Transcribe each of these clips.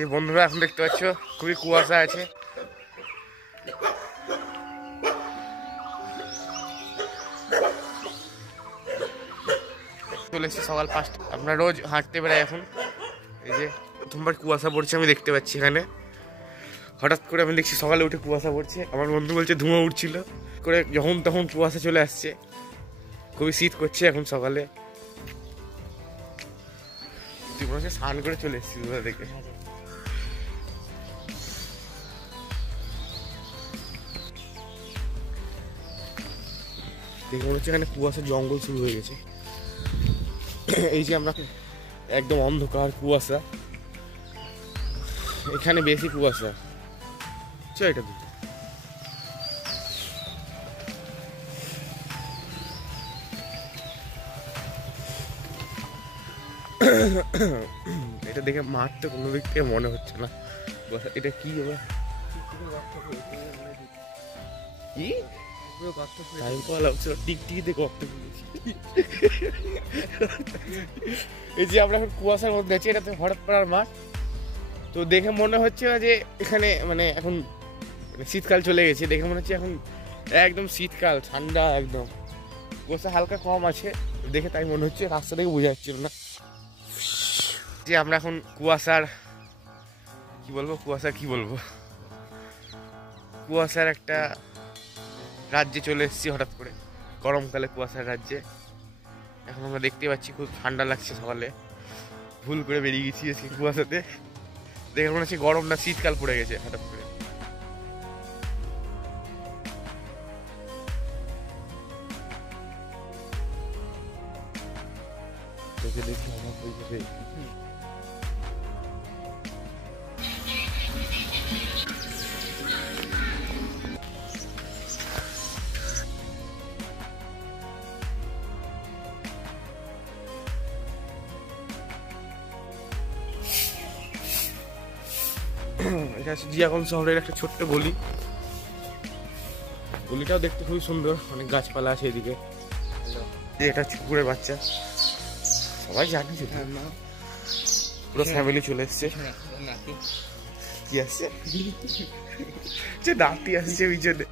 এই বন্ধুরা এখন দেখতে পাচ্ছ খুবই কুয়াশা আছে। চলে এসেছি সকাল 5টা। আমরা রোজ হাঁটতে বেড়াই এখন। এই যে প্রথমবার কুয়াশা পড়ছে আমি দেখতে পাচ্ছি এখানে। হঠাৎ করে আমি দেখছি সকালে উঠে কুয়াশা পড়ছে। আমার বন্ধু বলছে ধোঁয়া উঠছিল করে, যখন তখন কুয়াশা চলে আসছে। খুবই শীত করছে এখন সকালে। তুই মনে হচ্ছে স্নান করে চলে এসেছিস ওটা দেখে। দেখে মনে হচ্ছে এখানে কুয়াশা জঙ্গল শুরু হয়ে গেছে। এই যে আমরা একদম অন্ধকার কুয়াশা, এখানে বেশি কুয়াশা। চল এটা দিতে। এটা দেখে মাঠ তো কোনো দিক থেকে মনে হচ্ছে না। এটা কি হবে? কি এই যে আমরা এখন কুয়াশার মধ্যে আছি, এটা তো হঠাৎ পাড়ার মাঠ। তো দেখে মনে হচ্ছে না যে এখানে মানে এখন শীতকাল চলে গেছে। দেখে মনে হচ্ছে এখন একদম শীতকাল, ঠান্ডা একদম। কুয়াশা হালকা কম আছে দেখে, তাই মনে হচ্ছে। রাস্তা থেকে বোঝা যাচ্ছিল না যে আমরা এখন কুয়াশার কুয়াশার একটা রাজ্যে চলে এসেছি হঠাৎ করে, গরমকালে কুয়াশার রাজ্যে। এখন আমরা দেখতে পাচ্ছি খুব ঠান্ডা লাগছে। সকালে ভুল করে বেরিয়ে গেছি আজকে কুয়াশাতে। দেখে মনে হচ্ছে গরম না শীতকাল পড়ে গেছে হঠাৎ করে। দেখি আমার এটা হচ্ছে জিয়াগঞ্জ শহরের একটা ছোট্ট গলি। গলিটাও দেখতে খুবই সুন্দর, অনেক গাছপালা আছে এদিকে। এটা হচ্ছে কুকুরের বাচ্চা, সবাই জানে। পুরো ফ্যামিলি চলে এসছে। কি আসছে? যে নাতি আসছে ওই জন্য।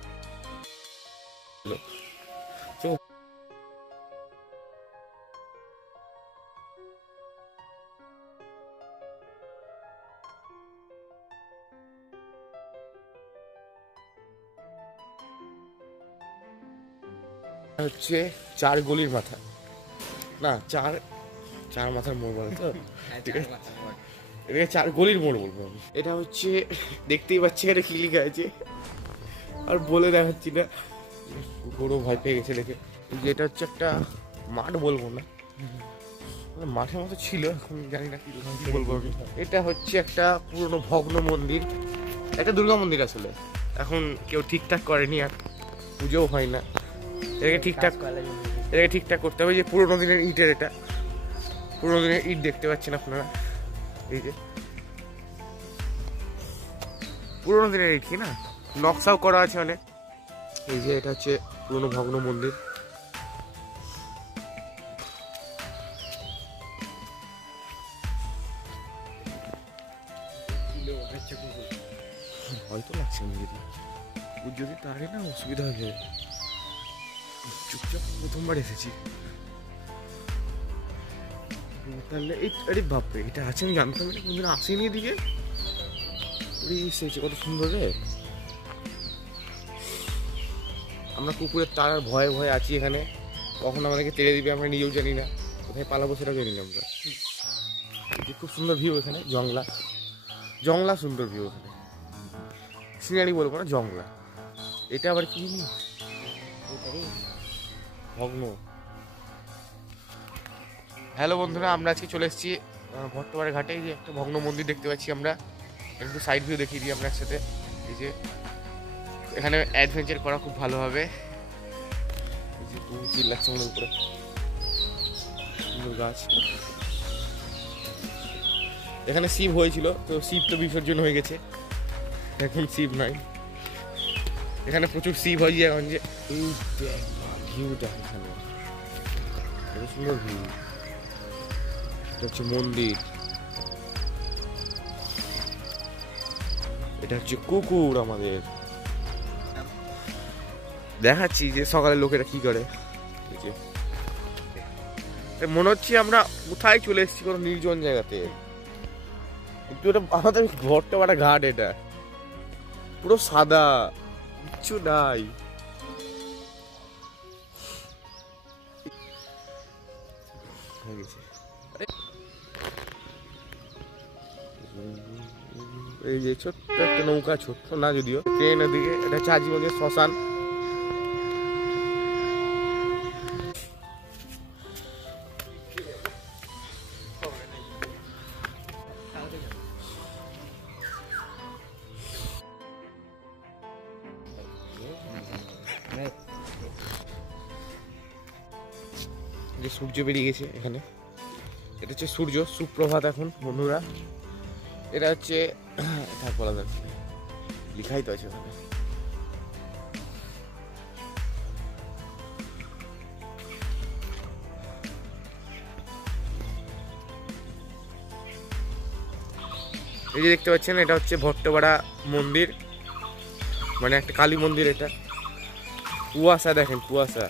হচ্ছে 4 গলির মাথা, না 4 মাথার মোড় বলে তো। এটাকে 4 গলির মোড় বলবো আমি। এটা হচ্ছে দেখতেই পাচ্ছি এটা কি লেখা আছে, আর বলে দেখাচ্ছি না, বড় ভয় পেয়ে গেছে দেখে। এটা হচ্ছে একটা মাঠ বলবো না, মাঠের মতো ছিল, এখন জানি না কি বলবো আমি। এটা হচ্ছে একটা পুরনো ভগ্ন মন্দির, একটা দুর্গা মন্দির আসলে। এখন কেউ ঠিকঠাক করেনি, আর পুজোও হয় না। এটাকে ঠিকঠাক করতে হবে। যে পুরোনো দিনের ইটের, এটা পুরোনো দিনের ইট দেখতে পাচ্ছেন আপনারা। এই যে পুরোনো দিনের ইট, কি না, নকশাও করা আছে অনেক। এই যে এটা হচ্ছে পুরোনো ভগ্ন মন্দির। হয়তো লাগছে যদি তারে না অসুবিধা হয়ে যায়। চুপচাপ প্রথমবার এসেছি তাহলে। এই আরে বাপরে, এটা আছে আমি জানতাম, এটা কোনদিন আসেনি এদিকে। কত সুন্দর রে। আমরা কুকুরের তারার ভয়ে ভয়ে আছি এখানে, কখন আমাদেরকে তেড়ে দিবে আমরা নিজেও জানি না, কোথায় পালাবো সেটাও জানি না আমরা। খুব সুন্দর ভিউ এখানে, জংলা সুন্দর ভিউ এখানে। সিনারি বলবো না, জংলা। এটা আবার কি ভগ্ন। হ্যালো বন্ধুরা, আমরা আজকে চলে এসেছি ভট্টবাড়ি ঘাটে। এই যে একটা ভগ্ন মন্দির দেখতে পাচ্ছি আমরা, একটু সাইড ভিউ দেখিয়ে দিই আমরা একসাথে। এই যে এখানে অ্যাডভেঞ্চার করা খুব ভালো হবে। এই যে চিল্লাচ্ছে আমাদের উপরে, সুন্দর গাছ। এখানে শিব হয়েছিল, তো শিব তো বিসর্জন হয়ে গেছে, এখন শিব নাই। এখানে প্রচুর শিব হয় এখন। যে এই ভিউটা এখানে সুন্দর ভিউ, হচ্ছে মন্দির। এটা হচ্ছে কুকুর আমাদের। দেখাচ্ছি যে সকালে লোকেরা কি করে। মনে হচ্ছে আমরা কোথায় চলে এসেছি, কোনো নির্জন জায়গাতে। কিন্তু এটা আমাদের ঘরটা একটা ঘাট, এটা পুরো সাদা, কিচ্ছু নাই। এই যে ছোট্ট একটা নৌকা, ছোট্ট না যদিও, ট্রেনের দিকে। এটা হচ্ছে আজিবাগের শ্মশান। যে সূর্য বেরিয়ে গেছে এখানে, এটা হচ্ছে সূর্য। সুপ্রভাত এখন বন্ধুরা। এটা হচ্ছে বলা যাচ্ছে, লিখাই তো আছে ওখানে। এই যে দেখতে পাচ্ছেন, এটা হচ্ছে ভট্টপাড়া মন্দির, মানে একটা কালী মন্দির। এটা কুয়াশা দেখেন, কুয়াশা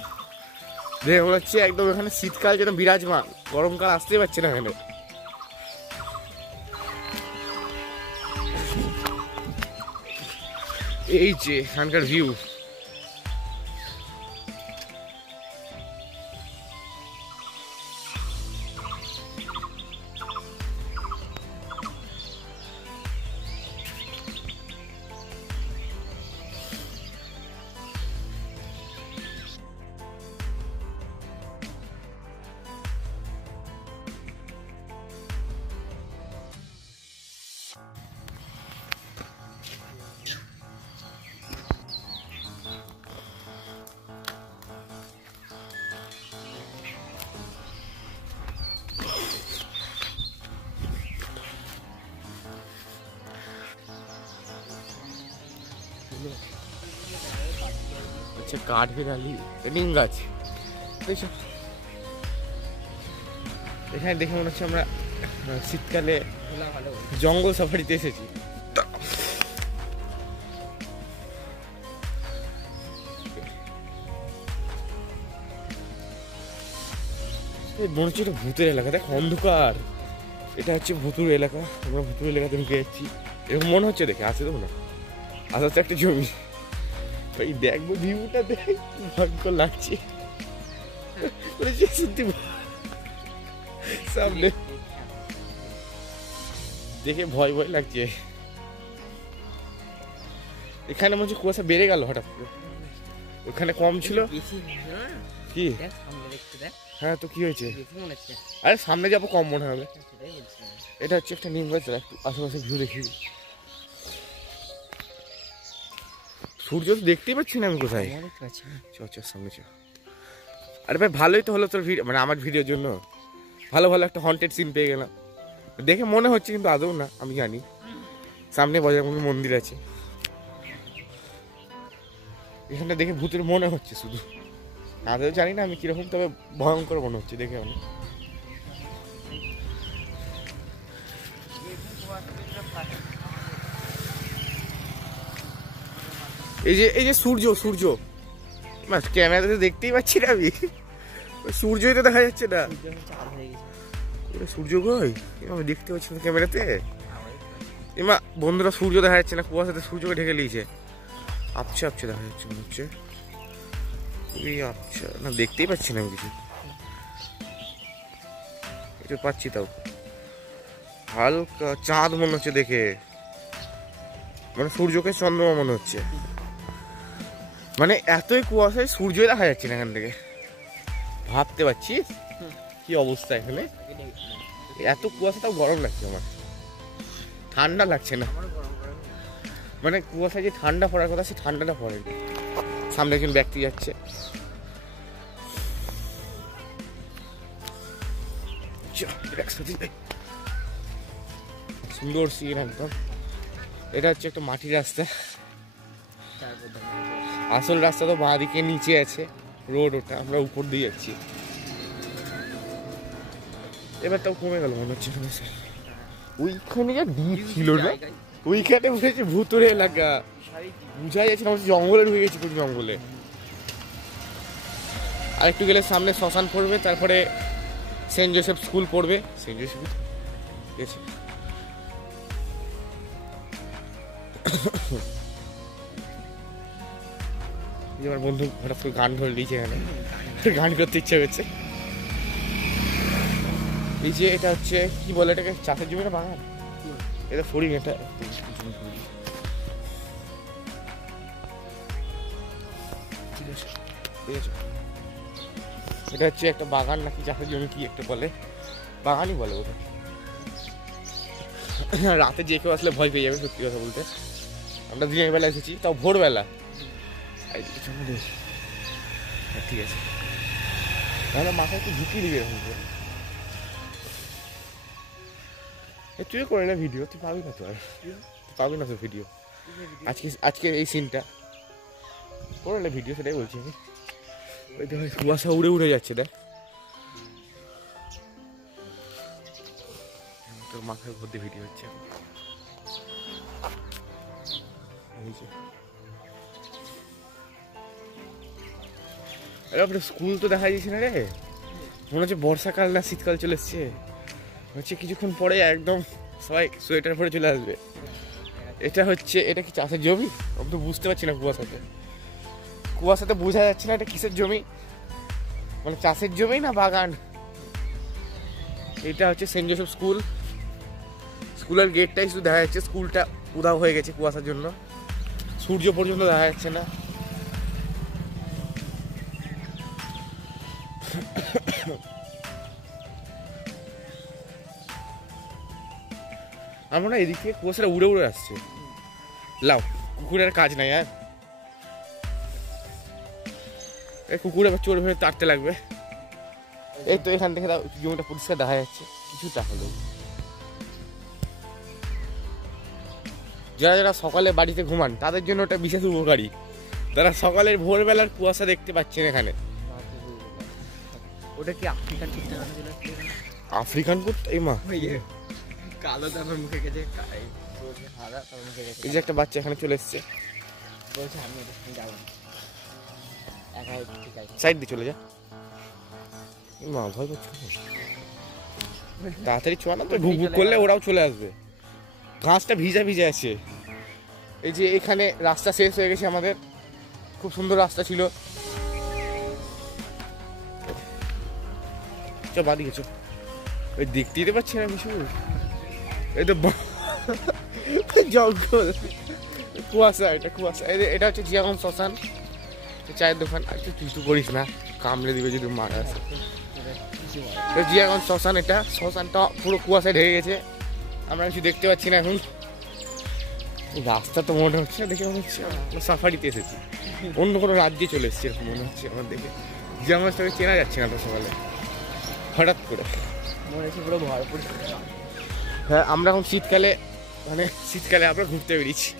দেখে মনে হচ্ছে একদম এখানে শীতকাল যেন বিরাজমান, গরমকাল আসতেই পারছে না এখানে। এই যে এখানকার ভিউ। আচ্ছা, কাঠের আলি, নিম গাছ। এখানে দেখে মনে হচ্ছে আমরা শীতকালে জঙ্গল সাফারিতে এসেছি। মনে হচ্ছে এটা ভূতের এলাকা, দেখ অন্ধকার। এটা হচ্ছে ভুতুর এলাকা, আমরা ভুতুর এলাকাতে ঢুকে যাচ্ছি এরকম মনে হচ্ছে দেখে। আছে তো না, আচ্ছা হচ্ছে একটা জমি। এই দেখবো ভিউটা, দেখ ভয়ঙ্কর লাগছে। সামনে দেখে ভয় ভয় লাগছে। এখানে মনে হচ্ছে কুয়াশা বেড়ে গেল হঠাৎ করে, ওখানে কম ছিল। কি হ্যাঁ, তো কি হয়েছে? আরে সামনে যাবো, কম মনে হবে। এটা হচ্ছে একটা নিম গাছ, একটু আশেপাশে ভিউ দেখি। সূর্য তো দেখতেই পাচ্ছি না আমি কোথায়। চ সামনে চ। আরে ভাই ভালোই তো হলো তোর ভিডিও, মানে আমার ভিডিওর জন্য ভালো ভালো একটা হন্টেড সিন পেয়ে গেলাম। দেখে মনে হচ্ছে কিন্তু আদৌ না, আমি জানি। সামনে বজরঙ্গী মন্দির আছে, এখানটা দেখে ভূতের মনে হচ্ছে শুধু, আদৌ জানি না আমি কিরকম, তবে ভয়ঙ্কর মনে হচ্ছে দেখে অনেক। এই যে সূর্য, সূর্য ক্যামেরাতে দেখতেই পাচ্ছি না আমি, সূর্যই তো দেখা যাচ্ছে না। সূর্য কই? আমি দেখতে পাচ্ছি না ক্যামেরাতে। এমা বন্ধুরা, সূর্য দেখা যাচ্ছে না, কুয়াশাতে সূর্যকে ঢেকে নিয়েছে। আচ্ছা আচ্ছা দেখা যাচ্ছে মনে হচ্ছে, খুবই আচ্ছা না, দেখতেই পাচ্ছি না আমি কিছু। এটা পাচ্ছি তাও হালকা চাঁদ মনে হচ্ছে দেখে, মানে সূর্যকে চন্দ্রমা মনে হচ্ছে। মানে এতই কুয়াশায় সূর্যই দেখা যাচ্ছে না এখান থেকে, ভাবতে পারছিস কি অবস্থা এখানে। এত কুয়াশা, তাও গরম লাগছে আমার, ঠান্ডা লাগছে না। মানে কুয়াশায় যে ঠান্ডা পড়ার কথা, সে ঠান্ডাটা পড়ে। সামনে একজন ব্যক্তি যাচ্ছে, সুন্দর সিন একদম। এটা হচ্ছে একটা মাটির রাস্তা, আসল রাস্তা তো বাঁ দিকে নিচে আছে রোড, ওটা আমরা উপর দিয়ে যাচ্ছি। এবার তাও কমে গেল মনে হচ্ছে, ওইখানে যা ডিপ ছিল না, ওইখানে বলেছে ভুতুরে এলাকা, বুঝাই যাচ্ছে না, জঙ্গলে ঢুকে গেছি, কোন জঙ্গলে। আর একটু গেলে সামনে শ্মশান পড়বে, তারপরে সেন্ট জোসেফ স্কুল পড়বে। সেন্ট জোসেফ ঠিক আছে। আমার বন্ধু হঠাৎ করে গান ধরে দিয়েছে, এখানে গান করতে ইচ্ছে হচ্ছে। এই যে এটা হচ্ছে কি বলে এটাকে, চাষের জমি না বাগান, এটা ফড়িং, এটা এটা হচ্ছে একটা বাগান নাকি চাষের জমি, কি একটা বলে, বাগানই বলে বোধ হয়। রাতে যে কেউ আসলে ভয় পেয়ে যাবে, সত্যি কথা বলতে। আমরা দিনের বেলা এসেছি, তাও ভোরবেলা। ঠিক আছে, তাহলে মাথায় একটু ঢুকিয়ে দিবি এরকম করে। তুইও করে না ভিডিও, তুই পাবি না তো, আর পাবি না তো ভিডিও। আজকে এই সিনটা করে না ভিডিও, সেটাই বলছি আমি। ওই তো কুয়াশা উড়ে উড়ে যাচ্ছে, দেখ তোর মাথার মধ্যে ভিডিও হচ্ছে। স্কুল তো দেখা যাচ্ছে না রে, মনে হচ্ছে বর্ষাকাল না শীতকাল চলে এসছে। হচ্ছে কিছুক্ষণ পরে একদম সবাই সোয়েটার পরে চলে আসবে। এটা হচ্ছে, এটা কি চাষের জমি? আমি তো বুঝতে পারছি না, কুয়াশাতে বোঝা যাচ্ছে না এটা কিসের জমি, মানে চাষের জমি না বাগান। এটা হচ্ছে সেন্ট জোসেফ স্কুল। স্কুলের গেটটাই শুধু দেখা যাচ্ছে, স্কুলটা উধাও হয়ে গেছে কুয়াশার জন্য, সূর্য পর্যন্ত দেখা যাচ্ছে না। আমরা না এদিকে কুয়াশাটা উড়ে উড়ে আসছে। লাও, কুকুরের কাজ নাই আর, এই কুকুর আবার চোর ভেবে তাড়তে লাগবে। এই তো এখান থেকে জমিটা পরিষ্কার দেখা যাচ্ছে কিছুটা হলেও। যারা যারা সকালে বাড়িতে ঘুমান তাদের জন্য ওটা বিশেষ উপকারী, তারা সকালের ভোরবেলার কুয়াশা দেখতে পাচ্ছেন এখানে। ওটা কি আফ্রিকান কুত্তা? আফ্রিকান কুত্তা? এই মা, কালো দামের মুখে গেছে, এই যে একটা বাচ্চা এখানে চলে এসছে, বলছে আমি যাবো একা, ঠিক আছে সাইড দিয়ে চলে যা। মা ভয় করছে, তাড়াতাড়ি ছোঁয়া না তো, ভুক ভুক করলে ওরাও চলে আসবে। ঘাসটা ভিজা ভিজা আছে। এই যে এখানে রাস্তা শেষ হয়ে গেছে আমাদের, খুব সুন্দর রাস্তা ছিল। চ বাদিকে চ, ওই দেখতে দিতে পারছি না কিছু, এই তো জঙ্গল, কুয়াশা, এটা কুয়াশা। এটা হচ্ছে জিয়াগঞ্জ শ্মশান, চায়ের দোকান। আর তুই তো করিস না, কামড়ে দিবে যদি মারা আছে। জিয়াগঞ্জ শ্মশান, এটা শ্মশানটা পুরো কুয়াশায় ঢেকে গেছে, আমরা কিছু দেখতে পাচ্ছি না এখন। রাস্তা তো মনে হচ্ছে, দেখে মনে হচ্ছে সাফারিতে এসেছি, অন্য কোনো রাজ্যে চলে এসেছি এরকম মনে হচ্ছে আমার দেখে। জিয়াগঞ্জটাকে চেনা যাচ্ছে না তো সকালে হঠাৎ করে, মনে হচ্ছে পুরো ভরপুর। হ্যাঁ, আমরা এখন শীতকালে, মানে শীতকালে আমরা ঘুরতে বেরিয়েছি।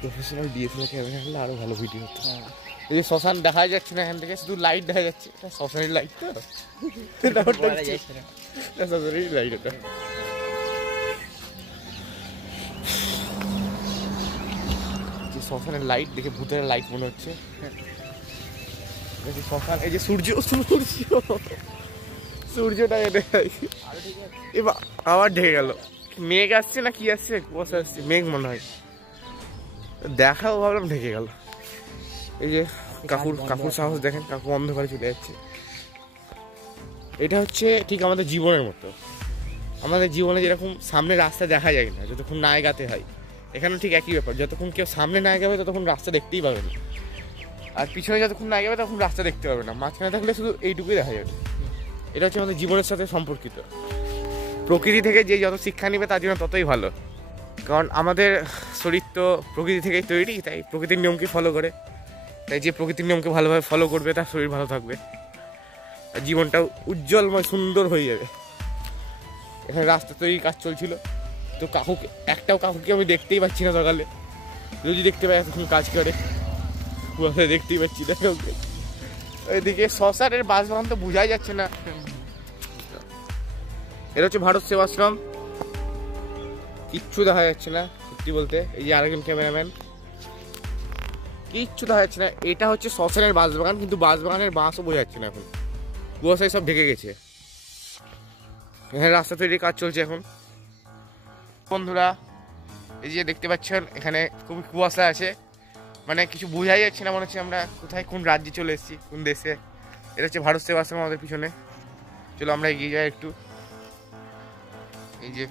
প্রফেশনাল ডিএসএলআর ক্যামেরা হলে আরো ভালো ভিডিও হতো। এই যে শ্মশান দেখা যাচ্ছে না এখান থেকে, শুধু লাইট দেখা যাচ্ছে, এটা শ্মশানের লাইট তো, শ্মশানের লাইট এটা। শ্মশানের লাইট দেখে ভূতের লাইট মনে হচ্ছে। শ্মশান, এই যে সূর্য, সূর্যটা এবার আবার ঢেকে গেল। মেঘ আসছে না কি আসছে, কুয়াশা আসছে, মেঘ মনে হয়, দেখাও ভাবলাম ঢেকে গেল। এই যে কাকুর সাহস দেখেন, কাকু অন্ধকারে চলে যাচ্ছে। এটা হচ্ছে ঠিক আমাদের জীবনের মতো, আমাদের জীবনে যেরকম সামনে রাস্তা দেখা যায় না যতক্ষণ না এগাতে হয়, এখানে ঠিক একই ব্যাপার। যতক্ষণ কেউ সামনে না এগাবে ততক্ষণ রাস্তা দেখতেই পাবে না, আর পিছনে যতক্ষণ না এগাবে তখন রাস্তা দেখতে পাবে না, মাঝখানে থাকলে শুধু এইটুকুই দেখা যাবে। এটা হচ্ছে আমাদের জীবনের সাথে সম্পর্কিত। প্রকৃতি থেকে যে যত শিক্ষা নেবে তার জন্য ততই ভালো, কারণ আমাদের শরীর তো প্রকৃতি থেকেই তৈরি, তাই প্রকৃতির নিয়মকে ফলো করে, তাই যে প্রকৃতির নিয়মকে ভালোভাবে ফলো করবে তার শরীর ভালো থাকবে, আর জীবনটাও উজ্জ্বলময় সুন্দর হয়ে যাবে। এখানে রাস্তা তৈরির কাজ চলছিল, তো কাকুকে আমি দেখতেই পাচ্ছি না সকালে, যদি দেখতে পাই এতক্ষণ কাজ করে, কুয়াশায় দেখতেই পাচ্ছি না কাউকে। ওইদিকে শ্মশানের বাসবাগান তো বোঝাই যাচ্ছে না। এটা হচ্ছে ভারত সেবাশ্রম, কিচ্ছু দেখা যাচ্ছে না সত্যি বলতে। এই যে আরেকজন ক্যামেরাম্যান, কিচ্ছু দেখা যাচ্ছে না। এটা হচ্ছে শ্মশানের বাঁশবাগান, কিন্তু বাঁশবাগানের বাঁশও বোঝা যাচ্ছে না এখন, কুয়াশায় সব ঢেকে গেছে। এখানে রাস্তা তৈরির কাজ চলছে এখন। বন্ধুরা এই যে দেখতে পাচ্ছেন এখানে খুবই কুয়াশা আছে, মানে কিছু বোঝাই যাচ্ছে না, মনে হচ্ছে আমরা কোথায় কোন রাজ্যে চলে এসেছি, কোন দেশে। এটা হচ্ছে ভারত সেবাশ্রম আমাদের পিছনে। চলো আমরা এগিয়ে যাই একটু। এই যে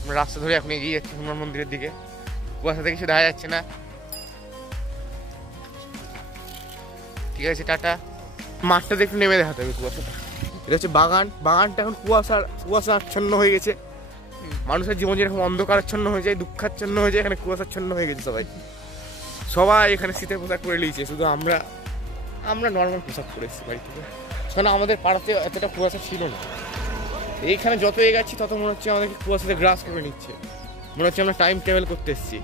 আমরা রাস্তা ধরে এখন এগিয়ে যাচ্ছি হনুমান মন্দিরের দিকে। কুয়াশাতে কিছু দেখা যাচ্ছে না। ঠিক আছে, টাটা। মাঠটা একটু নেমে দেখাতে হবে কুয়াশাটা। এটা হচ্ছে বাগান, বাগানটা এখন কুয়াশা আচ্ছন্ন হয়ে গেছে। মানুষের জীবন যেরকম অন্ধকারাচ্ছন্ন হয়ে যায়, দুঃখাচ্ছন্ন হয়ে যায়, এখানে কুয়াশাচ্ছন্ন হয়ে গেছে। সবাই এখানে শীতের পোশাক পরে নিয়েছে, শুধু আমরা নর্মাল পোশাক পরে এসেছি বাড়ি থেকে। কারণ আমাদের পাড়াতে এতটা কুয়াশা ছিল না। এইখানে যত এগাচ্ছি তত মনে হচ্ছে আমাদেরকে কুয়াশাতে গ্রাস করে নিচ্ছে। মনে হচ্ছে আমরা টাইম ট্রাভেল করতে এসেছি।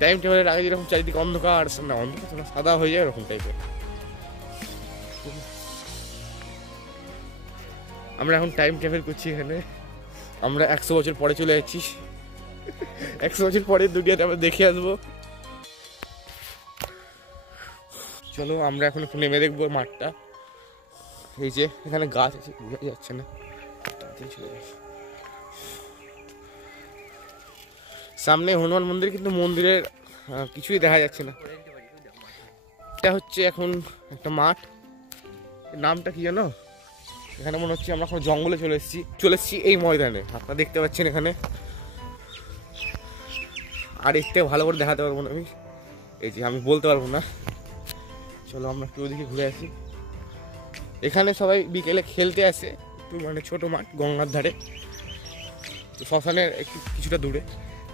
টাইম ট্রাভেলের আগে যেরকম চারিদিকে অন্ধকার, না অন্ধকার না, সাদা হয়ে যায় এরকম টাইপের। আমরা এখন টাইম ট্রাভেল করছি এখানে। আমরা 100 বছর পরে চলে যাচ্ছি। 100 বছর পরে দুনিয়াতে আমরা দেখে আসবো। চলো আমরা এখন একটু নেমে দেখবো মাঠটা। এই যে এখানে গাছ আছে, বোঝা যাচ্ছে না, সামনে হনুমান মন্দির, কিন্তু মন্দিরের কিছুই দেখা যাচ্ছে না। এটা হচ্ছে এখন একটা মাঠ, নামটা কি জানো? এখানে মনে হচ্ছে আমরা এখন জঙ্গলে চলে এসেছি এই ময়দানে। আপনারা দেখতে পাচ্ছেন এখানে, আর একটু ভালো করে দেখাতে পারবো না আমি, এই যে আমি বলতে পারবো না। চলো আমরা একটু ওদিকে ঘুরে আসি। এখানে সবাই বিকেলে খেলতে আসে, একটু মানে ছোট মাঠ গঙ্গার ধারে, তো শ্মশানের একটু কিছুটা দূরে।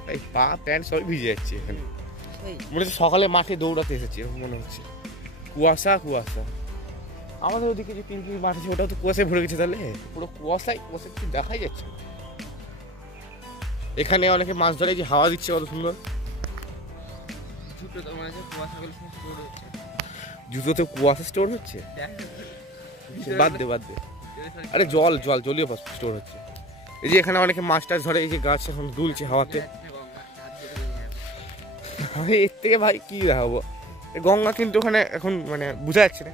তাই পা প্যান্ট সবই ভিজে যাচ্ছে এখানে। মনে হচ্ছে সকালে মাঠে দৌড়াতে এসেছি এরকম মনে হচ্ছে। কুয়াশা। আমাদের ওদিকে যে পিঙ্কি মাঠ আছে ওটাও তো কুয়াশায় ভরে গেছে, তাহলে পুরো কুয়াশা কিছু দেখাই যাচ্ছে। এখানে অনেকে মাছ ধরে, যে হাওয়া দিচ্ছে কত সুন্দর। জুতোতে কুয়াশা স্টোর হচ্ছে, বাদ দে। আরে জলীয় স্টোর হচ্ছে। এই যে এখানে অনেকে মাছ টাছ ধরে, এই যে গাছ এখন দুলছে হাওয়াতে। এর থেকে ভাই কি দেখাবো, গঙ্গা কিন্তু ওখানে এখন মানে বোঝা যাচ্ছে না,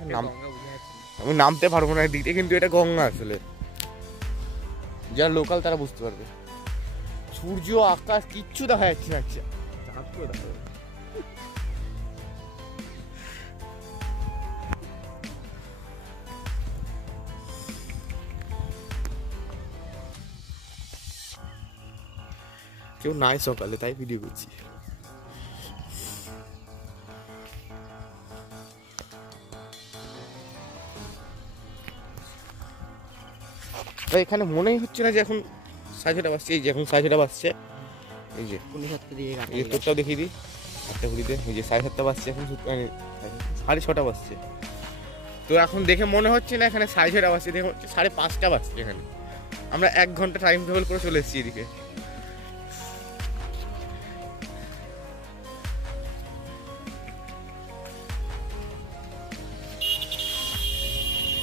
আমি নামতে পারবো না দিকে, কিন্তু এটা গঙ্গা আসলে। যারা লোকাল তারা বুঝতে পারবে। সূর্য, আকাশ কিচ্ছু দেখা যাচ্ছে না। কেউ নাই সকালে, তাই ভিডিও করছি। এখানে মনেই হচ্ছে না যে এখন 6:30 বাজছে। এই যে এখন 6:30 বাজছে। এই যে তোরটাও দেখিয়ে দিই, 8টা ঘুরিতে। এই যে 7:30 বাজছে এখন, 6:30 বাজছে। তো এখন দেখে মনে হচ্ছে না এখানে 6:30 বাজছে, দেখে হচ্ছে 5:30 বাজছে। এখানে আমরা 1 ঘন্টা টাইম ট্রাভেল করে চলে এসেছি এদিকে।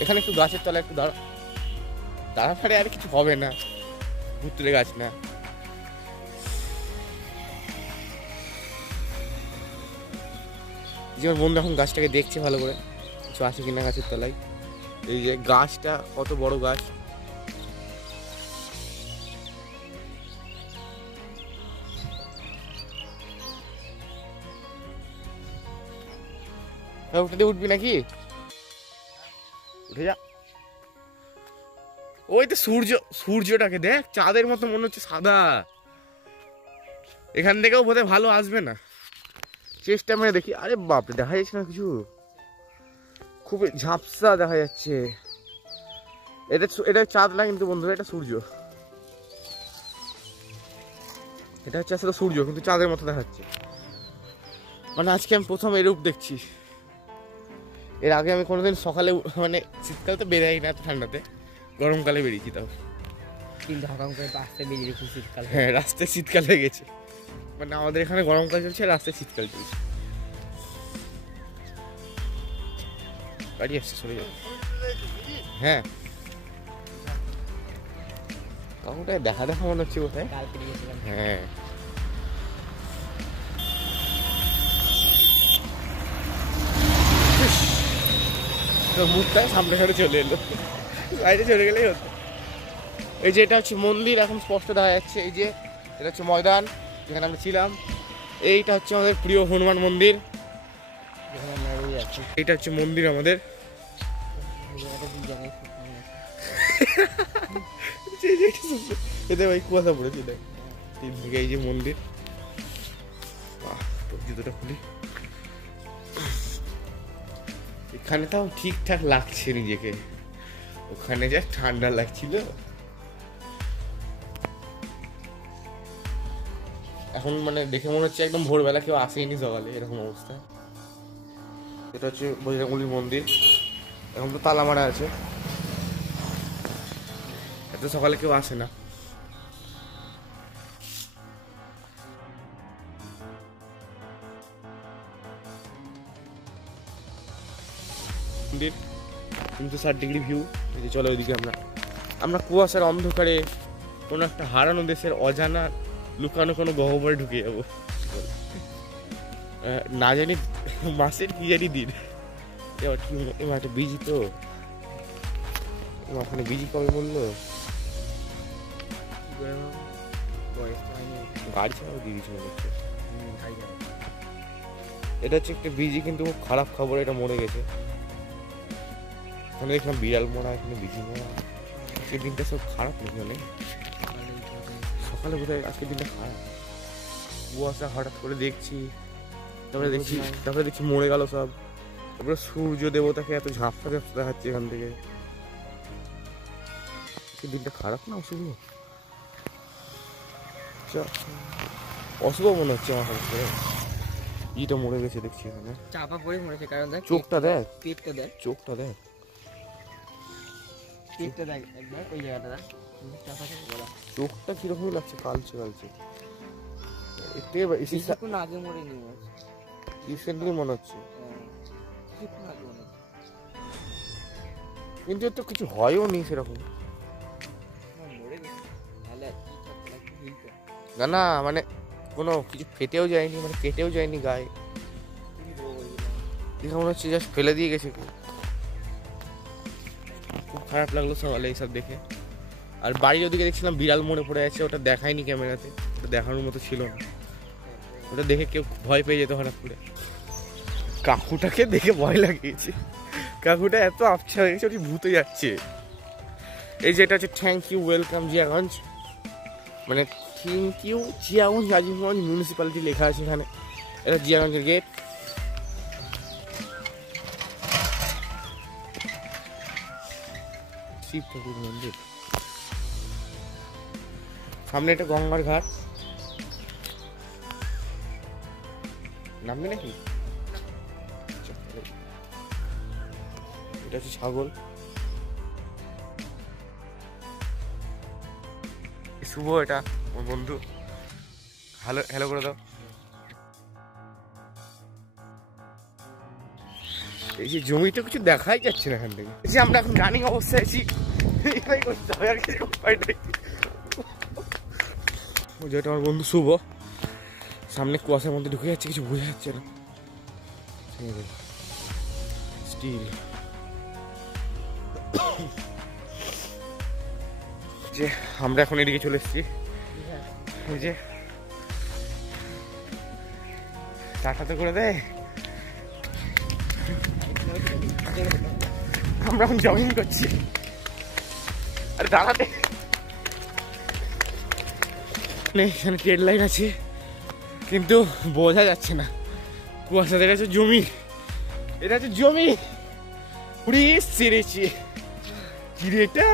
এখানে একটু গাছের তলায় একটু দাঁড়াফাড়ে আর কিছু হবে না, ভুতুরে গাছ না। যেমন বন্ধু এখন গাছটাকে দেখছে ভালো করে, কিছু আছে কিনা গাছের তলায়। এই যে গাছটা কত বড় গাছ। ওটাতে উঠবি নাকি? উঠে যা। ওই তো সূর্যটাকে দেখ, চাঁদের মতো মনে হচ্ছে সাদা। এখান থেকেও বোধহয় ভালো আসবে না, চেষ্টা মেরে দেখি। আরে বাপরে, দেখা যাচ্ছে না কিছু, খুব ঝাপসা দেখা যাচ্ছে। এটা চাঁদ না কিন্তু বন্ধুরা, এটা সূর্য। এটা হচ্ছে আসলে সূর্য, কিন্তু চাঁদের মতো দেখাচ্ছে। মানে আজকে আমি প্রথম এরূপ দেখছি। এর আগে আমি কোনোদিন সকালে, মানে শীতকালে তো বেরোই না এত ঠান্ডাতে, গরমকালে বেরিয়েছি তাও। কিন্তু হকাম করে রাস্তায় বেরিয়ে রেখেছি শীতকাল। হ্যাঁ, রাস্তায় শীতকাল হয়ে গেছে। মানে আমাদের এখানে গরমকাল চলছে, রাস্তায় শীতকাল চলছে। গাড়ি আসছে, সরে যাও। হ্যাঁ কাকুটায় দেখা দেখা মনে হচ্ছে কোথায়। কালকে গিয়েছিলাম। হ্যাঁ তো মুখটাই সামনে সামনে চলে এলো, বাইরে চলে গেলেই হতো। এই যে এটা হচ্ছে মন্দির, এখন স্পষ্ট দেখা যাচ্ছে। এই যে এটা হচ্ছে ময়দান যেখানে আমরা ছিলাম। এইটা হচ্ছে আমাদের প্রিয় হনুমান মন্দির। যেখানে আমরা রোজ আছি। এইটা হচ্ছে মন্দির আমাদের। এই জায়গাটা দুই জায়গায় খুব ভালো আছে। এতে ভাই কুয়াশা পড়েছে দেখ তিন থেকে। এই যে মন্দির, জুতোটা খুলি। এখানে তাও ঠিকঠাক লাগছে নিজেকে, ওখানে যা ঠান্ডা লাগছিল। এখন মানে দেখে মনে হচ্ছে একদম ভোরবেলা কেউ আসেনি সকালে, এরকম অবস্থা। এটা হচ্ছে বজরংবলীর মন্দির, এখন তো তালা মারা আছে, এত সকালে কেউ আসে না। মন্দির 360° ভিউ। এই যে চলো ওইদিকে আমরা কুয়াশার অন্ধকারে কোনো একটা হারানো দেশের অজানা লুকানো কোনো গহ্বরে ঢুকে যাবো। না জানি মাসের কি জানি দিন। এবার কি একটা বিজি, তো ওখানে বিজি কবে বললো? গাড়ি ছাড়াও দিয়ে দিয়েছে মনে হচ্ছে। এটা হচ্ছে একটা বিজি, কিন্তু খুব খারাপ খবর, এটা মরে গেছে। ওখানে দেখলাম বিড়াল মরা, এখানে বিজি মরা। আজকের দিনটা সব খারাপ নাকি অনেক? সকালে বোধহয় আজকের দিনটা খারাপ। কুয়াশা হঠাৎ করে দেখছি, তারপরে দেখছি মরে গেল সব। তারপরে সূর্য দেবতাকে এত ঝাপসা ঝাপসা দেখাচ্ছে এখান থেকে। আজকের দিনটা খারাপ না, অশুভ? অশুভ মনে হচ্ছে আমার কাছে। ইটা মরে গেছে দেখছি এখানে, চাপা পড়ে মরেছে। কারণ দেখ চোখটা দেখ, পেটটা দেখ, চোখটা দেখ, পেটটা দেখ একবার, ওই জায়গাটা দেখ, চাপা থেকে বলা। চোখটা কিরকমই লাগছে, কালচে কালচে। কিছুক্ষণ আগে মরে নি রিসেন্টলি মনে হচ্ছে, কিছুক্ষণ আগে মনে হচ্ছে। কিন্তু এর তো কিছু হয়ও নি সেরকম। মরে গেছে তাহলে না মানে কোনো কিছু ফেটেও যায়নি, মানে কেটেও যায়নি গায়ে। দেখে মনে হচ্ছে জাস্ট ফেলে দিয়ে গেছে কেউ। খুব খারাপ লাগলো সকালে এইসব দেখে। আর বাড়ির ওদিকে দেখছিলাম বিড়াল মরে পড়ে আছে, ওটা দেখায়নি ক্যামেরাতে, ওটা দেখানোর মতো ছিল না। ওটা দেখে কেউ ভয় পেয়ে যেত হঠাৎ করে। কাকুটাকে দেখে ভয় লাগিয়েছে, কাকুটা এত আবছা হয়ে গেছে, ওটি ভূতে যাচ্ছে। এই যে এটা হচ্ছে থ্যাংক ইউ ওয়েলকাম জিয়াগঞ্জ, মানে thank you Jiaganj Azimganj municipality লেখা আছে এখানে। এটা জিয়াগঞ্জের গেট। শিব ঠাকুর মন্দির, সামনে একটা গঙ্গার ঘাট। নামবি নাকি? এটা হচ্ছে ছাগল। শুভ, এটা ওর বন্ধু। হ্যালো হ্যালো করে দাও। এই যে জমিটা কিছু দেখাই যাচ্ছে না এখান থেকে। এই যে আমরা এখন রানিং অবস্থায় আছি, এটাই করতে হবে আর কিছু উপায় নেই। যেটা আমার বন্ধু শুভ, সামনে কুয়াশার মধ্যে ঢুকে যাচ্ছে, কিছু বোঝা যাচ্ছে না। স্টিল যে আমরা এখন এদিকে চলে এসেছি। এই যে টাটাতে করে দেয়। আমরা এখন জগিং করছি। আরে দাঁড়াতে, এখানে ট্রেন লাইন আছে কিন্তু বোঝা যাচ্ছে না কুয়াশা। দেখা যাচ্ছে জমি, এটা হচ্ছে জমি। পুরি সেরেছি কি রে এটা?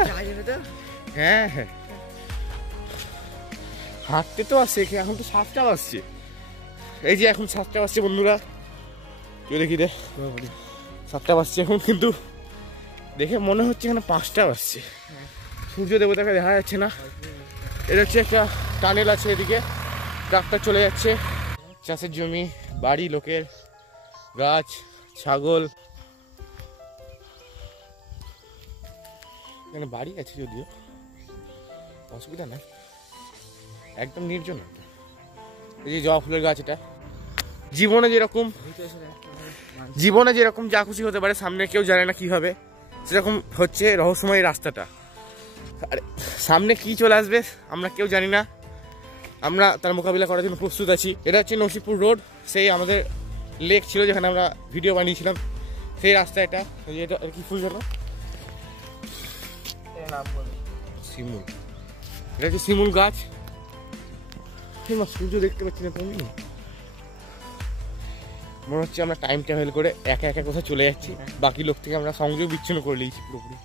হ্যাঁ হ্যাঁ, হাঁটতে তো আসছে, এখন তো 7টা বাজছে। এই যে এখন 7টা বাজছে বন্ধুরা, কেউ দেখি রে 7টা বাজছে এখন, কিন্তু দেখে মনে হচ্ছে এখানে 5টা বাজছে। সূর্য দেবতাকে দেখা যাচ্ছে না। এটা হচ্ছে একটা টানেল আছে, এদিকে ট্রাক্টর চলে যাচ্ছে। চাষের জমি, বাড়ি, লোকের, গাছ, ছাগল। এখানে বাড়ি আছে যদিও, অসুবিধা নাই, একদম নির্জন। এই যে জবা ফুলের গাছ, এটা জীবনে যেরকম যা খুশি হতে পারে, সামনে কেউ জানে না কি হবে, সেরকম হচ্ছে রহস্যময় রাস্তাটা। আর সামনে কি চলে আসবে আমরা কেউ জানি না, আমরা তার মোকাবিলা করার জন্য প্রস্তুত আছি। এটা হচ্ছে নসিপুর রোড, সেই আমাদের লেক ছিল যেখানে আমরা ভিডিও বানিয়েছিলাম, সেই রাস্তা এটা। এটা কি ফুল জানো? শিমুল। এটা হচ্ছে শিমুল গাছ। সূর্য দেখতে পাচ্ছি না তুমি? মনে হচ্ছে আমরা টাইম ট্রাভেল করে একা একা কোথাও চলে যাচ্ছি, বাকি লোক থেকে আমরা সংযোগ বিচ্ছিন্ন করে নিয়েছি পুরোপুরি।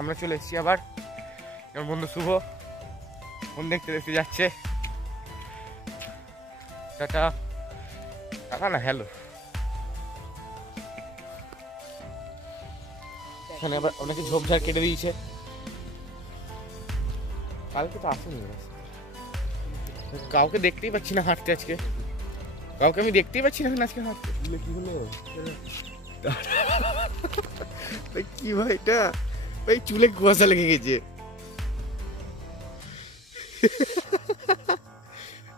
আমরা চলে এসেছি আবার, আমার বন্ধু শুভ ফোন দেখতে দেখতে যাচ্ছে। টাটা, টাটা না হ্যালো। এখানে আবার অনেকে ঝোপঝাড় কেটে দিয়েছে, কালকে তো আসেনি, কাউকে দেখতেই পাচ্ছি না হাঁটতে আজকে, কাউকে আমি দেখতেই পাচ্ছি না আজকে হাঁটতে। কি হলো কি ভাই, এটা ভাই চুলে কুয়াশা লেগে গেছে।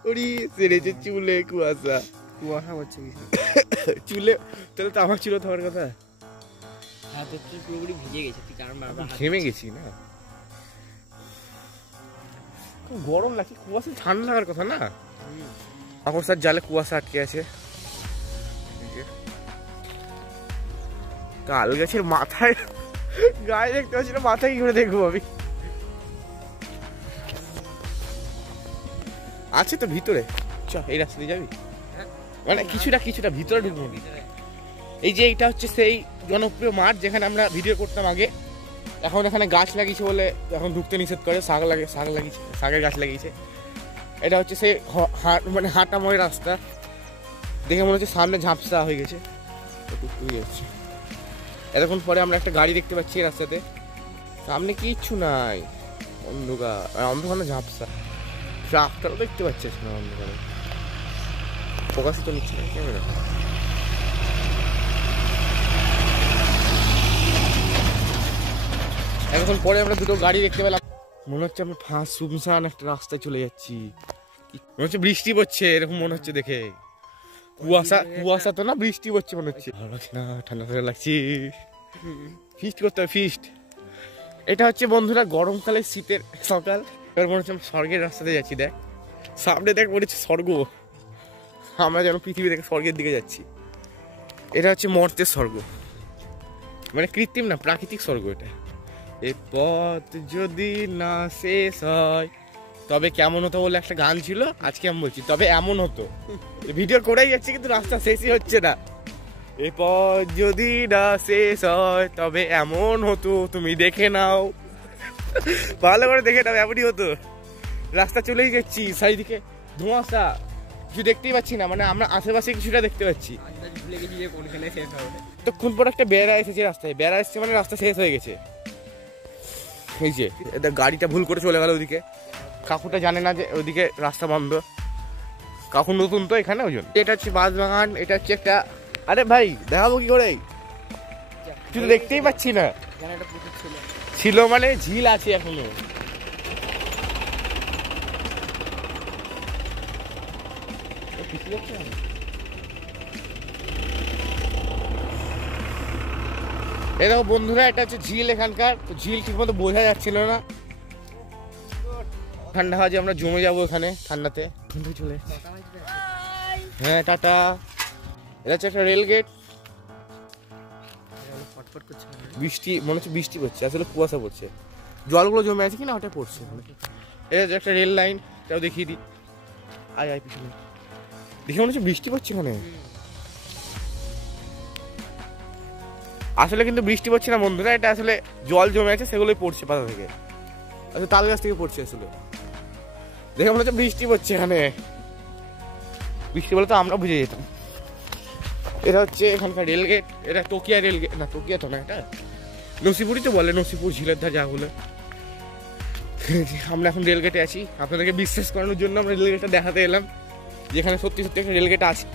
ওরে সেরেছে চুলে কুয়াশা, কুয়াশা হচ্ছে চুলে। তাহলে তো আমার চুলে তো হওয়ার কথা। হ্যাঁ, তো তুই পুরোপুরি ভিজে গেছে, তুই কারণ ঘেমে গেছি না, গরম লাগছে, কুয়াশা ঠান্ডা লাগার কথা না। এখন স্যার জালে কুয়াশা আটকে আছে। তাল গাছের মাথায় গায়ে দেখতে পাচ্ছি না, মাথায় কি করে দেখবো আমি? আছে তো ভিতরে, চ এই রাস্তা দিয়ে যাবি, মানে কিছুটা ভিতরে ঢুকবো। এই যে এটা হচ্ছে সেই জনপ্রিয় মাঠ যেখানে আমরা ভিডিও করতাম আগে। এখন এখানে গাছ লাগিয়েছে বলে এখন ঢুকতে নিষেধ করে, শাক লাগিয়েছে, শাকের গাছ লাগিয়েছে। এটা হচ্ছে সেই মানে হাঁটাময় রাস্তা, দেখে মনে হচ্ছে সামনে ঝাপসা হয়ে গেছে। এতক্ষণ পরে আমরা একটা গাড়ি দেখতে পাচ্ছি রাস্তাতে, সামনে কিচ্ছু নাই, অন্ধকার না ঝাপসা। ট্রাক্টরও দেখতে পাচ্ছি না অন্ধকারে, প্রকাশিত নিচ্ছে না ক্যামেরা। এতক্ষণ পরে আমরা দুটো গাড়ি দেখতে পেলাম, মনে হচ্ছে আমরা শুনশান একটা রাস্তায় চলে যাচ্ছি, মনে হচ্ছে বৃষ্টি পড়ছে, এরকম মনে হচ্ছে দেখে। কুয়াশা তো না, বৃষ্টি পড়ছে মনে হচ্ছে। ভালো লাগছে না, ঠান্ডা ঠান্ডা লাগছে। ফিস্ট করতে হবে, ফিস্ট। এটা হচ্ছে বন্ধুরা গরমকালে শীতের সকাল, এবার মনে হচ্ছে আমরা স্বর্গের রাস্তাতে যাচ্ছি। দেখ সামনে, দেখ মনে হচ্ছে স্বর্গ, আমরা যেন পৃথিবী থেকে স্বর্গের দিকে যাচ্ছি। এটা হচ্ছে মর্তের স্বর্গ, মানে কৃত্রিম না, প্রাকৃতিক স্বর্গ এটা। এই পথ যদি না শেষ হয় তবে কেমন হতো বলে একটা গান ছিল, আজকে আমি বলছি তবে এমন হতো। ভিডিও করেই যাচ্ছে কিন্তু রাস্তা শেষই হচ্ছে না। এই পথ যদি না শেষ হয় তবে এমন হতো, তুমি দেখে নাও, ভালো করে দেখে নাও, এমনই হতো। রাস্তা চলেই যাচ্ছি, চারিদিকে ধোঁয়াশা, কিছু দেখতেই পাচ্ছি না, মানে আমরা আশেপাশে কিছুটা দেখতে পাচ্ছি। তখন পর একটা বেড়া এসেছে রাস্তায়, বেড়া এসেছে মানে রাস্তা শেষ হয়ে গেছে। এই যে গাড়িটা ভুল করে চলে গেল ওদিকে, কাকুটা জানে না যে ওদিকে রাস্তা বন্ধ, কাকু নতুন তো এখানে, ওই জন্য। এটা হচ্ছে বাঁশবাগান, এটা হচ্ছে একটা, আরে ভাই দেখাবো কি করে, কিছু দেখতেই পাচ্ছি না। ছিল মানে ঝিল আছে এখনো। এই দেখো বন্ধুরা, এটা হচ্ছে ঝিল এখানকার, তো ঝিল ঠিক মতো বোঝা যাচ্ছিল না। ঠান্ডা হয় যে আমরা জমে যাবো এখানে ঠান্ডাতে, চলে। হ্যাঁ টাটা। এটা হচ্ছে একটা রেল গেট, বৃষ্টি মনে হচ্ছে বৃষ্টি পড়ছে, আসলে কুয়াশা পড়ছে, জলগুলো জমে আছে কিনা ওটা পড়ছে। এটা হচ্ছে একটা রেল লাইন, এটাও দেখিয়ে দিই। আয় পিছনে দেখে মনে হচ্ছে বৃষ্টি পড়ছে এখানে, আসলে কিন্তু বৃষ্টি পড়ছে না বন্ধুরা, এটা আসলে জল জমে আছে সেগুলোই পড়ছে পাতা থেকে, আসলে তাল গাছ থেকে পড়ছে। আসলে দেখে মনে হচ্ছে বৃষ্টি পড়ছে এখানে, বৃষ্টি বলে তো আমরা বুঝে যেতাম। এটা হচ্ছে এখানকার রেলগেট, এটা টোকিয়া রেলগেট না, টোকিয়া তো না, এটা নসিপুরই তো বলে, নসিপুর ঝিলের ধার যা বলে। আমরা এখন রেলগেটে আছি, আপনাদেরকে বিশ্বাস করানোর জন্য আমরা রেলগেটটা দেখাতে এলাম, যেখানে সত্যি সত্যি একটা রেলগেট আছে।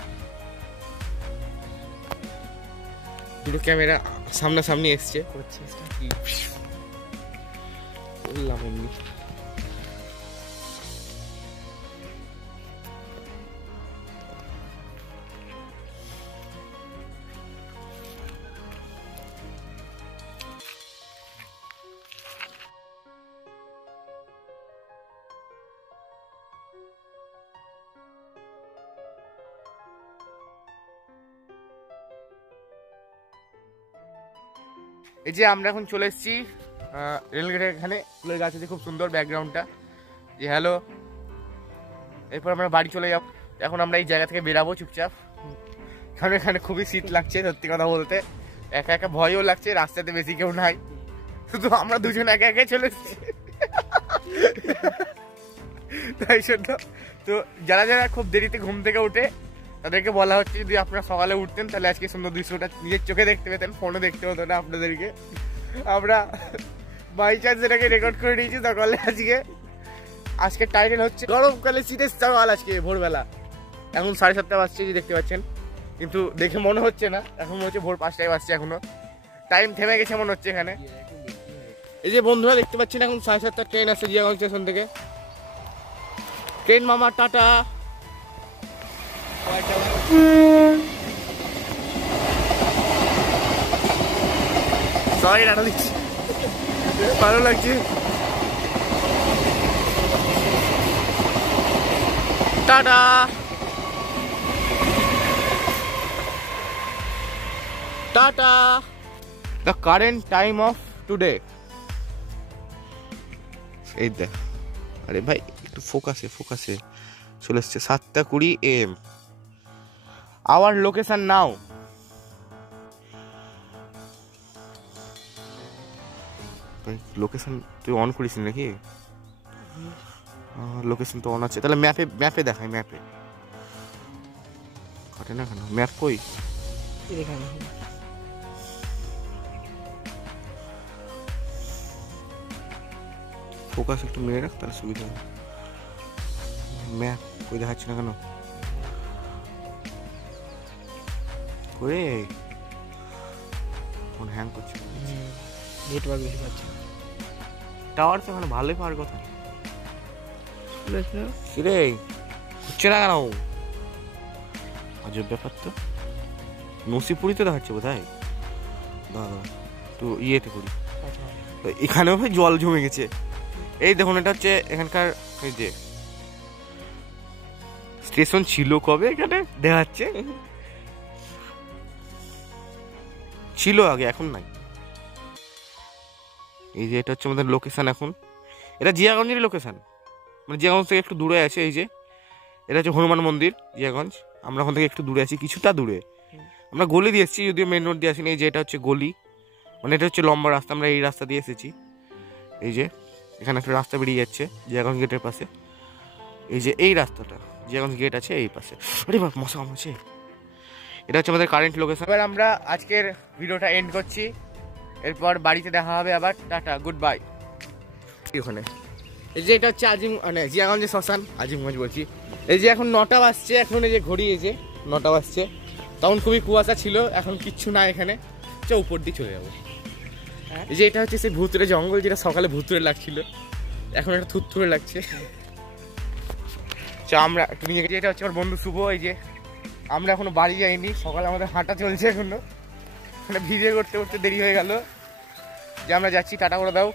দুটো ক্যামেরা সামনাসামনি এসছে করছে বললাম এমনি। এই যে আমরা এখন চলে এসেছি রেলগেটের এখানে, ফুলের গাছ আছে খুব সুন্দর ব্যাকগ্রাউন্ডটা। যে হ্যালো, এরপর আমরা বাড়ি চলে যাব। এখন আমরা এই জায়গা থেকে বেরাবো চুপচাপ, কারণ এখানে খুবই শীত লাগছে সত্যি কথা বলতে। একা একা ভয়ও লাগছে, রাস্তাতে বেশি কেউ নাই, শুধু আমরা দুজন একা একাই চলে এসেছি। তাই জন্য তো যারা যারা খুব দেরিতে ঘুম থেকে উঠে তাদেরকে বলা হচ্ছে যদি আপনারা সকালে উঠতেন তাহলে আজকে সুন্দর দৃশ্যটা নিজের চোখে দেখতে পেতেন, ফোনে দেখতে হতো না আপনাদেরকে। আমরা বাই চান্স এটাকে রেকর্ড করে নিয়েছি সকালে। আজকে টাইটেল হচ্ছে গরমকালে শীতের সকাল। আজকে ভোরবেলা এখন 7:30 বাজছে, যে দেখতে পাচ্ছেন, কিন্তু দেখে মনে হচ্ছে না, এখন মনে হচ্ছে ভোর 5টায় বাজছে। এখনো টাইম থেমে গেছে মনে হচ্ছে এখানে। এই যে বন্ধুরা দেখতে পাচ্ছেন এখন 7:30 ট্রেন আসছে জিয়াগঞ্জ স্টেশন থেকে। ট্রেন মামা টাটা। সবাই টাটা দিচ্ছি, ভালো লাগছে। Tata. Tata. The current time of today. এই দেখ, আরে ভাই একটু ফোকাসে চলে এসছে 7:20 AM। Hour location now. Location তুই অন করিস নাকি? লোকেশন তো অন আছে, তাহলে ম্যাপে দেখাই। ম্যাপে কাটে না কেন? ম্যাপ কই? ফোকাস একটু মেরে রাখ, তাহলে সুবিধা হবে। ম্যাপ কই দেখাচ্ছে না কেন? করে ফোন হ্যাং করছে, নেটওয়ার্ক বেশি পাচ্ছে। টাওয়ার তো এখানে ভালোই পাওয়ার কথা। কিরে হচ্ছে না কেন? আজব ব্যাপার তো। নসিপুরিতে দেখাচ্ছে বোধহয়। দাদা তো ইয়েতে করি, এখানেও ভাই জল জমে গেছে। এই দেখুন, এটা হচ্ছে এখানকার এই যে স্টেশন ছিল কবে এখানে দেখাচ্ছে, ছিল আগে, এখন নাই। এই যে এটা হচ্ছে আমাদের লোকেশন এখন। এটা জিয়াগঞ্জের লোকেশন, মানে জিয়াগঞ্জ থেকে একটু দূরে আছে। এই যে এটা হচ্ছে হনুমান মন্দির জিয়াগঞ্জ। আমরা ওখান থেকে একটু দূরে আছি, কিছুটা দূরে। আমরা গলি দিয়ে এসেছি, যদিও মেন রোড দিয়ে আসিনি। এই যে এটা হচ্ছে গলি, মানে এটা হচ্ছে লম্বা রাস্তা। আমরা এই রাস্তা দিয়ে এসেছি। এই যে এখানে একটা রাস্তা বেরিয়ে যাচ্ছে জিয়াগঞ্জ গেটের পাশে। এই যে এই রাস্তাটা, জিয়াগঞ্জ গেট আছে এই পাশে। আরে বাবা মশা আছে। এটা হচ্ছে আমাদের কারেন্ট লোকেশন। এবার আমরা আজকের ভিডিওটা এন্ড করছি, এরপর বাড়িতে দেখা হবে আবার। Tata, good bye. ওখানে এই যে এটা হচ্ছে মানে জিয়াগঞ্জের শ্মশান, আজিমগঞ্জ বলছি। এই যে এখন 9টা বাজছে, এখন এই যে ঘড়ি, এই যে 9টা বাজছে। তখন খুবই কুয়াশা ছিল, এখন কিচ্ছু না এখানে। উপর দিয়ে চলে যাবো। এই যে এটা হচ্ছে সেই ভুতুরে জঙ্গল, যেটা সকালে ভুতুরে লাগছিল, এখন একটা থুতথুরে লাগছে। আমরা একটু নিয়ে গেছি। এটা হচ্ছে আমার বন্ধু শুভ। এই যে আমরা এখনো বাড়ি যাইনি, সকালে আমাদের হাঁটা চলছে এখনো, মানে ভিডিও করতে করতে দেরি হয়ে গেল। যে আমরা যাচ্ছি, টাটা করে দাও।